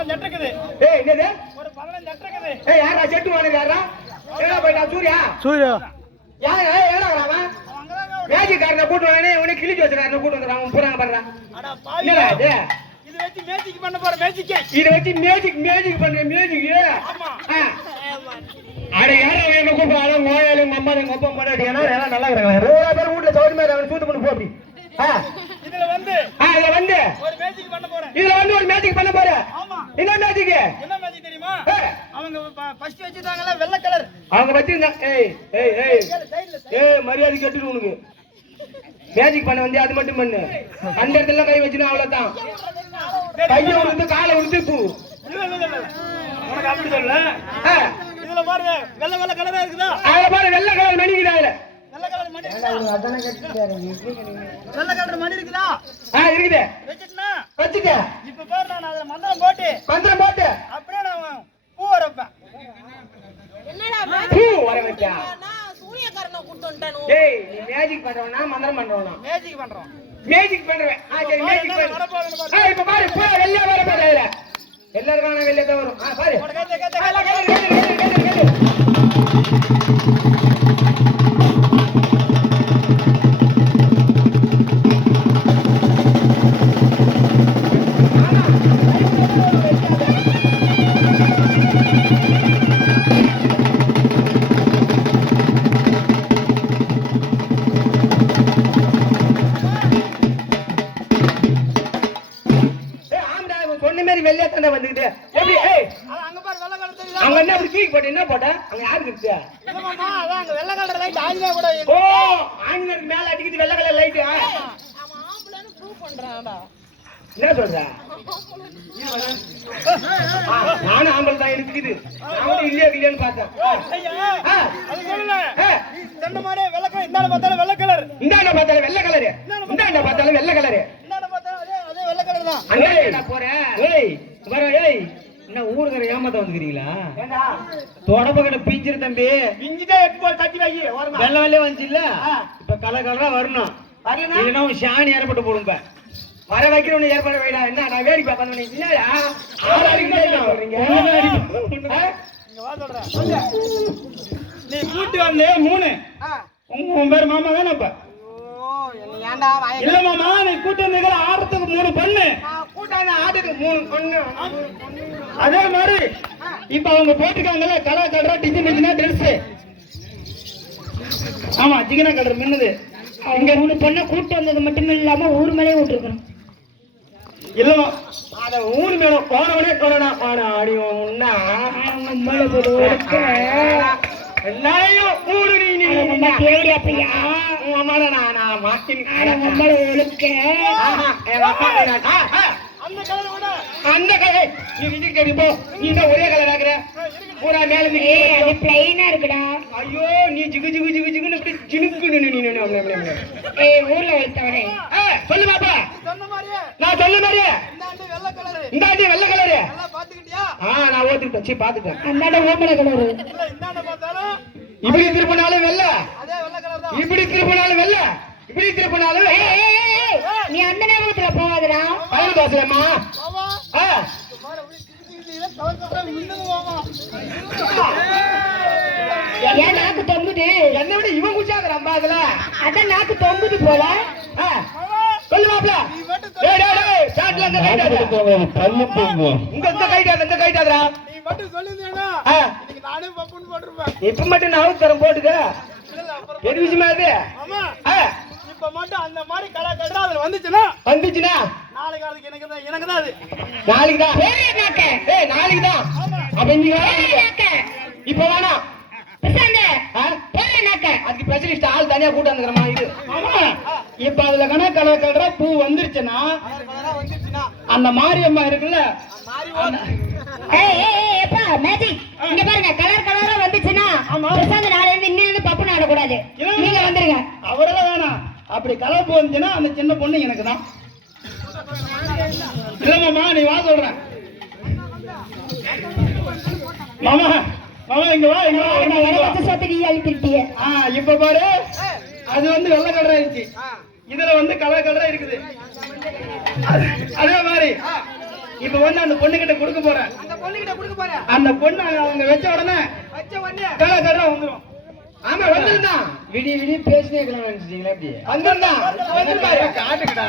15 லட்சம் இருக்குது. ஏய் என்னது ஒரு 15 லட்சம் இருக்குது. ஏய் யாரா செட்டு வாங்குறது யாரா ஏடா போய்டா சூர்யா யார் ஏடா அவன் மேஜிக்காரனை கூட்டு வானே உனே கிழிச்சு வச்சறானே கூட்டு வந்தறான் அவன் புறாங்க பண்றான் அட பாவி என்னடா இது இது வச்சு மேஜிக் பண்ண போற மேஜிக் இத வச்சு மேஜிக் பண்ற மேஜிக் ஆமா அட யாரா வேணும் கூப்பிடுறாங்க மோயாலி அம்மா எங்க அப்பா மாட்டாடியானா எல்லாம் நல்லா இருக்காங்க ரோடா பேர் வீட்ல சௌரி மாதிரி அவன் சூத்து பண்ணி போ அப்படி இதுல வந்து ஒரு மேஜிக் பண்ண போறேன் இதுல வந்து ஒரு மேஜிக் பண்ண போற ஆமா என்ன மேஜிக் தெரியுமா அவங்க ஃபர்ஸ்ட் வச்சிட்டாங்கல வெள்ளை கலர் அவங்க வச்சிருந்தா ஏய் மரியாதை கேட்டுடு உனக்கு மேஜிக் பண்ண வந்து அது மட்டும் பண்ணு அந்த இடத்துல கை வச்சினா அவ்வளவுதான் கைய உடுத்து காலை உடுத்து பூ உனக்கு அப்படி சொல்ல இதுல பாருங்க வெள்ளை கலரா இருக்குதா அத பாரு வெள்ளை கலர் மணிக்குதா அதுல வெள்ளை கலர் மணி இருக்குதா அதானே கட்டிட்டாரு வெள்ளை கலர் மணி இருக்குதா இருக்குது வெச்சிட்டனா வச்சிக்க இப்ப பாரு நான் அத மந்திரம் போட்டு அப்படியே நான் பூ வரப்பேன் என்னடா பூ வர வச்சா நான் சூரியகாரனை கூட்டி வந்துட்டானோ ஏய் நீ மேஜிக் பண்றவனா மந்திரம் பண்றவனா மேஜிக் பண்றோம் சரி மேஜிக் பண்ணு இப்ப பாரு பூ வெள்ளை வர போறதுல எல்லாரும் வெள்ளை தான் வரும் பாரு வந்துக்குது எப்படி அங்க பாரு வெள்ளை கலர் தெரியுதா அங்க என்ன அப்படி தூக்கி போட்டு என்ன போட்ட அங்க யாருக்கு இருக்கு இல்ல மாமா அதான் அங்க வெள்ளை கலர் லைட் ஆஞ்சா கூட ஓ ஆஞ்சருக்கு மேல அடிக்குது வெள்ளை கலர் லைட் அவன் ஆம்பளன்னு ப்ரூவ் பண்றான்டா என்ன சொல்ற நானும் ஆம்பல் தான் இருக்குது நான் இல்லையான்னு பார்த்தேன் அது சொல்லல இந்த மாதிரி வெள்ளை கலர் இந்தால பார்த்தாலும் வெள்ளை கலர் இந்தாண்ட பார்த்தாலும் வெள்ளை கலர் இந்தாண்ட பார்த்தாலும் வெள்ளை கலர் இந்தால பார்த்தாலும் அதே வெள்ளை கலர் தான் அங்க நான் போறேன் ஏய் வர ஏய் என்ன ஊருங்கற ஏமாத்த வந்துக்கிறீங்களா ஏண்டா தொடபகட பிஞ்சிரு தம்பி பிஞ்சிதே எப்போ தட்டி வை வரணும் வெள்ளை வெள்ளை வந்துச்சு இல்ல இப்ப கலர் கலரா வரணும் வரலனா இல்லனா ஷானி ஏறப்பட்டு போடுங்க வர வைக்கிறவனே ஏற்பாடு வைடா என்ன நான் வேடி பாப்பேன் நீ என்னடா ஆளாடிட்டே வரீங்க இங்க வா சொல்றேன் நீ கூட்டி வந்தே 3 உன் பேர் மாமா தானே அப்ப ஏன்டா இல்ல மாமா நீ கூட்டி வந்தீங்க ஆடுறதுக்கு 3 பொண்ணு கூட்டான ஆடுக்கு 3 பொண்ணு அதே மாதிரி இப்ப அவங்க போட்டுருக்காங்கல்ல கலர் கலரா டிசைன் ட்ரெஸ் ஆமா ஜிகினா கலர் மின்னுது இங்க 3 பொண்ணை கூட்டி வந்தது மட்டும் இல்லாம ஊர் மேலே விட்டுருக்கணும் இல்லமா அத ஊர் மேல போனவனே கொள்ளனா ஆனா ஆடி உன்னா நம்மள போடுறதுக்கு எல்லாரையும் ஊரு நீ நம்ம தேடி அப்பையா அம்மாடா நான் மாட்டின் நம்மள ஒழுக்க அந்த கலர் விட அந்த கலர் நீ விஜய் தேடி போ நீ என்ன ஒரே கலர் ஆகுற பூரா மேல இருந்து அது பிளைனா இருக்குடா ஐயோ நீ ஜிகு ஜிகு ஜிகு ஜிகுன்னு இப்படி ஜினுக்கு நீ ஏய் ஊர்ல வைத்தவனே சொல்லு பாப்பா சொன்ன மாதிரியே நான் சொன்ன மாதிரியே இந்தாண்டி வெள்ளை கலர் வெள்ளை கலரு நல்லா பாத்துக்கிட்டியா நான் ஓத்திட்டேன் சீ பாத்துட்டேன் அந்தாண்ட ஓமன கலரு இல்ல இந்தாண்ட பார்த்தாலும் இப்படி திருப்பினாலும் வெள்ள அதே வெள்ளை கலர் தான் இப்படி திருப்பினாலும் வெள்ள இப்படி திருப்பினாலும் நீ அந்த நேரத்துல போவாதடா பயன் பேசலாமா மாமா மாமா கலர் கலர் மின்னுது மாமா ஏன் நாக்கு தொங்குது என்ன விட இவன் குச்சாக்குறான் பாக்கல அதான் நாக்கு தொங்குது போல சொல்லு மாப்ள டேய் டேய் டேய் சாட்ல அந்த கைட்டாத பல்லு போங்க இந்த கைட்டாதடா நீ மட்டும் சொல்லுதேனா இன்னைக்கு நானே பப்புன்னு போட்டுறேன் இப்ப மட்டும் நான் தரம் போட்டுக்க இல்ல அப்புறம் பெரிய விஷயமா இது ஆமா இப்ப மட்டும் அந்த மாதிரி கலர் கலரா அதுல வந்துச்சுனா நாளைக்கு அதுக்கு எனக்கு தான் அது நாளைக்கு தான் ஏய் நாளைக்கு தான் அப்ப நீங்க இப்ப வேணாம் அதுக்கு ஸ்பெஷலிஸ்ட் ஆள் தனியா கூட்டு வந்துக்கிற மாதிரி இது இப்ப அதுல கலர் கலரா பூ வந்துருச்சுன்னா அந்த மாரியம்மா இருக்குல்ல இங்க பாருங்க கலர் கலரா வந்துச்சுன்னா பிரசாந்த் நாளைல இருந்து இன்னிலிருந்து பப்பு ஆடக்கூடாது நீங்க வந்துருங்க அவரெல்லாம் வேணாம் அப்படி கலர் பூ வந்துச்சுன்னா அந்த சின்ன பொண்ணு எனக்கு தான் இல்ல நீ வா சொல்றேன் மாமா மாமா இங்க வா இப்ப பாரு அது வந்து வெள்ளை கலரா இருந்துச்சு இதுல வந்து கலர் கலரா இருக்குது அதே மாதிரி இப்ப வந்து அந்த பொண்ணு கிட்ட கொடுக்க போறேன். அந்த பொண்ணுகிட்ட கொடுக்க போறேன். அந்த பொண்ணு அவங்க வச்ச உடனே கலர் கலரா வந்துரும். ஆமா வந்துருந்தான். விடி விடி பேசினே இருக்கலாம் நினைச்சிட்டீங்களா எப்படி? வந்துருந்தான். வந்துருந்தாரு. காட்டுக்கடா.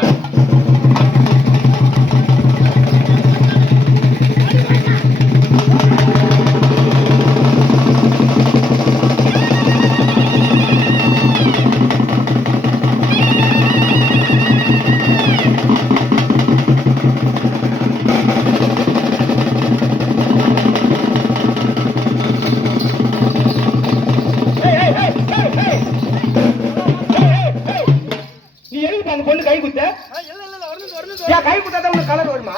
நீ எதுக்கு அந்த பொண்ணு கை குத்த? ஏன் கை குத்தாதான் உனக்கு கலர் வருமா?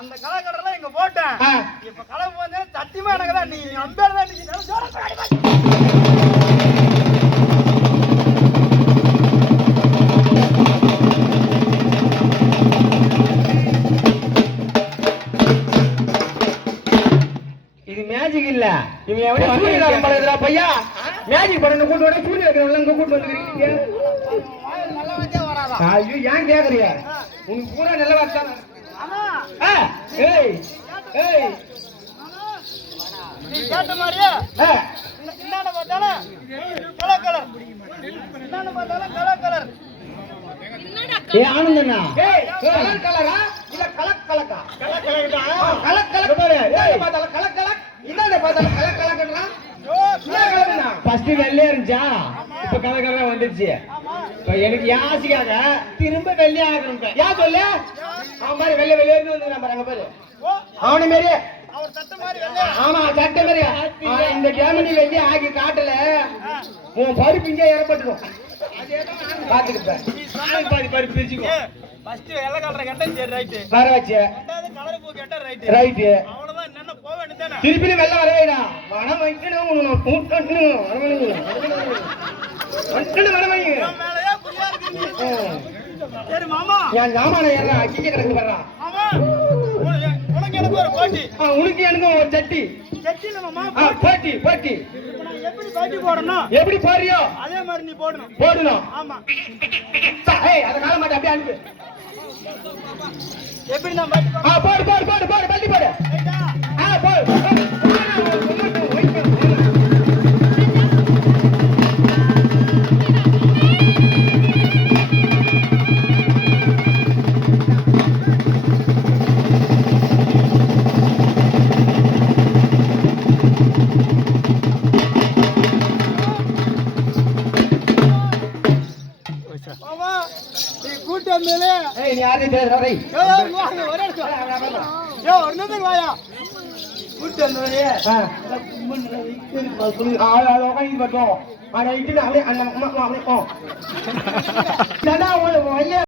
அந்த கலர் கடலாம் இங்க போட்டேன். இப்ப கலர் போதே சத்தியமா எனக்கு தான் நீ அம்பேர் தான் நீ இது மேஜிக் இல்ல. இவன் எவனோ சூரியகாரம் பழகுறா பையா. மேஜிக் பண்ணணும் கூட்டு வர சூரிய வைக்கிறவங்க இங்க கூட்டு வந்துருக்கீங்க. நல்ல வந்தே வராதா? ஐயோ ஏன் கேக்குறிய? உனக்கு பூரா நல்ல வார்த்தை. ஆமா. ஏய் ஏய் நீ கேட்ட மாதிரியே என்னென்ன பார்த்தாலும் கலர் கலர். என்னென்ன பார்த்தாலும் கலர் கலர். ஏ ஆனந்தண்ணா. ஏய் கலர் கலரா இல்ல கலக் கலக்கா? கலர் கலர் தான். கலக் கலக் பாரு. ஏய் பார்த்தால கலக் கலக். இதானே பார்த்தால கலக் கலக்கன்றா. ஃபர்ஸ்ட் வெள்ளையா இருந்துச்சா இப்ப கலர் கலரா வந்துருச்சு. இப்ப எனக்கு யாசிக்காக திரும்ப வெள்ளையா ஆகணும். யா சொல்லு. அவன் மாதிரி வெள்ளை வெள்ளையா இருந்து வந்து நம்ம அங்க பாரு. அவன மாதிரி அவர் சட்டை மாதிரி வெள்ளை. ஆமா சட்டை மாதிரி. இந்த ஜெர்மனி வெள்ளையா ஆகி காட்டல உன் பருப்பு இங்கே ஏறப்பட்டுடும். பாத்துக்கிட்டேன். பாதி பருப்பு பிரிச்சுக்கோ. ஃபர்ஸ்ட் வெள்ளை கலர் கேட்டா சரி ரைட். வர வச்சு ரெண்டாவது கலர் பூ கேட்டா ரைட். ரைட். அவ்வளவுதான் என்னென்ன போக வேண்டியதானே. திருப்பி வெள்ள வரவேடா. வனம் வைக்கணும் உனக்கு கூட்டணும். வண்டன வனம் வை. மேலயே புரியா இருக்கு. சரி மாமா. நான் ஜாமான ஏறா அக்கிக்க கிடக்கு வர்றா. மாமா. உனக்கு எனக்கு ஒரு போட்டி. உனக்கு எனக்கு ஒரு சட்டி. சட்டில மாமா போட்டி போட்டி. இப்போ நான் எப்படி போட்டி போடணும்? எப்படி போறியோ அதே மாதிரி நீ போடணும். போடணும். ஆமா. ஏய் அத கால மாட்ட அப்படியே அனுப்பு. எப்படி நான் போட்டி போடணும்? போடு போடு போடு போடு பள்ளி போடு. ரைட்டா? போடு. மாமா நீ கூட்டி வந்தேலே. ஏய் நீ யாரே பேசுற டேய். ஒரே ஒரு நிமிஷம் வாயா. கூட்டி வந்தேலே. உட்காந்து பார்த்தோம். ஆனா இட்டு அப்படியே அந்த அப்படியே போ.